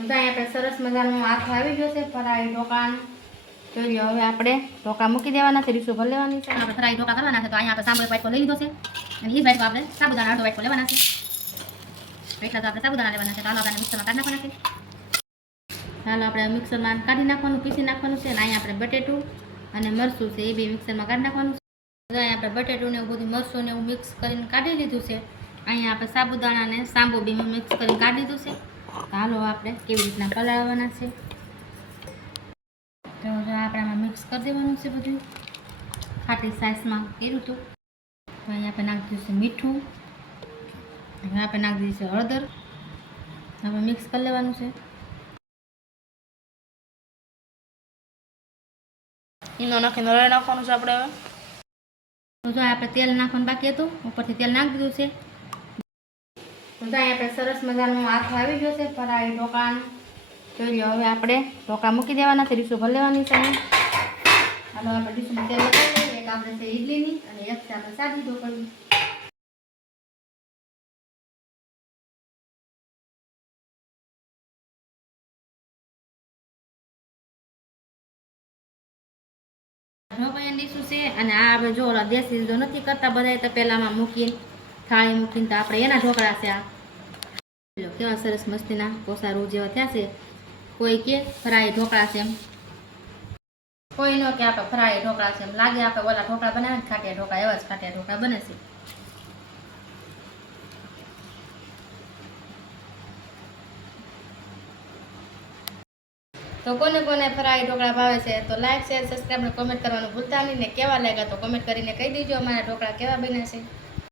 તો અહીં આપણે સરસ મજાનું આથું આવી ગયો છે ફરાળી ઢોકળાનું. જોઈ લો, હવે આપણે ઢોકળા મૂકી દેવાના છે, રીસો ભર લેવાની છે. આપણે ફરાળી ઢોકળા કરવાના છે તો અહીંયા આપણે સાંભળો વાટકો લઈ લીધો છે અને એ વાટકો આપણે સાબુદાણા અડધો વાટકો લેવાના છે. એટલા તો આપણે સાબુદાણા લેવાના છે. ચાલો આપણે મિક્સરમાં કાઢી નાખવાના છે. ચાલો આપણે મિક્સરમાં કાઢી નાખવાનું, પીસી નાખવાનું છે. અને અહીંયા આપણે બટેટું અને મરચું છે એ બી મિક્સરમાં કાઢી નાખવાનું છે. અહીંયા આપણે બટેટું ને એવું બધું મરચું ને એવું મિક્સ કરીને કાઢી લીધું છે. અહીંયા આપણે સાબુદાણા અને સાંબો બી મિક્સ કરીને કાઢી લીધું છે. ચાલો આપણે કેવી રીતના પલાળવાના છે તો આપણે આમાં મિક્સ કરી દેવાનું છે. બધું ખાટી સાઈઝમાં કર્યું હતું. તો અહીંયા આપણે નાખી દીધું છે મીઠું. હવે આપણે નાખી દીધું છે હળદર. હવે મિક્સ કરી લેવાનું છે. ઈનો નાખીને રળી નાખવાનું છે આપણે. હવે તો જો આપણે તેલ નાખવાનું બાકી હતું, ઉપરથી તેલ નાખી દીધું છે. તો અહીં આપણે સરસ મજાનું આથું આવી ગયો છે ફરાળી ઢોકળાનું. જોઈ લો, હવે આપણે ઢોકળા મૂકી દેવાના છે, રીસો ભરી લેવાની છે. હાલો આપણે ડીશમાં તેલ લગાવી લઈએ. એક આપણે છે ઇડલીની અને એક છે આપણે સાદી ઢોકળી. ઢોકળીની ડીશું છે અને આ આપણે જો ઓલા દેશી જો નથી કરતા બધા તો પહેલામાં મૂકીને થાળી મૂકીને તો આપણે એના ઢોકળા છે આ. કેવા સરસ મસ્તીના કોસા રૂ જેવા થયા છે. કોઈ કે ફરાળી ઢોકળા છે એમ, કોઈ ન કે આપણે ફરાળી ઢોકળા છે એમ. લાગે આપણે ઓલા ઢોકળા બનાવે ખાટિયા ઢોકળા, એવા જ ખાટિયા ઢોકળા બને છે. તો કોને કોને ફરાળી ઢોકળા ભાવે છે તો લાઈક શેર સબસ્ક્રાઈબ ને કોમેન્ટ કરવાનું ભૂલતા નહીં. ને કેવા લાગ્યા તો કોમેન્ટ કરીને કહી દેજો અમારા ઢોકળા કેવા બન્યા છે.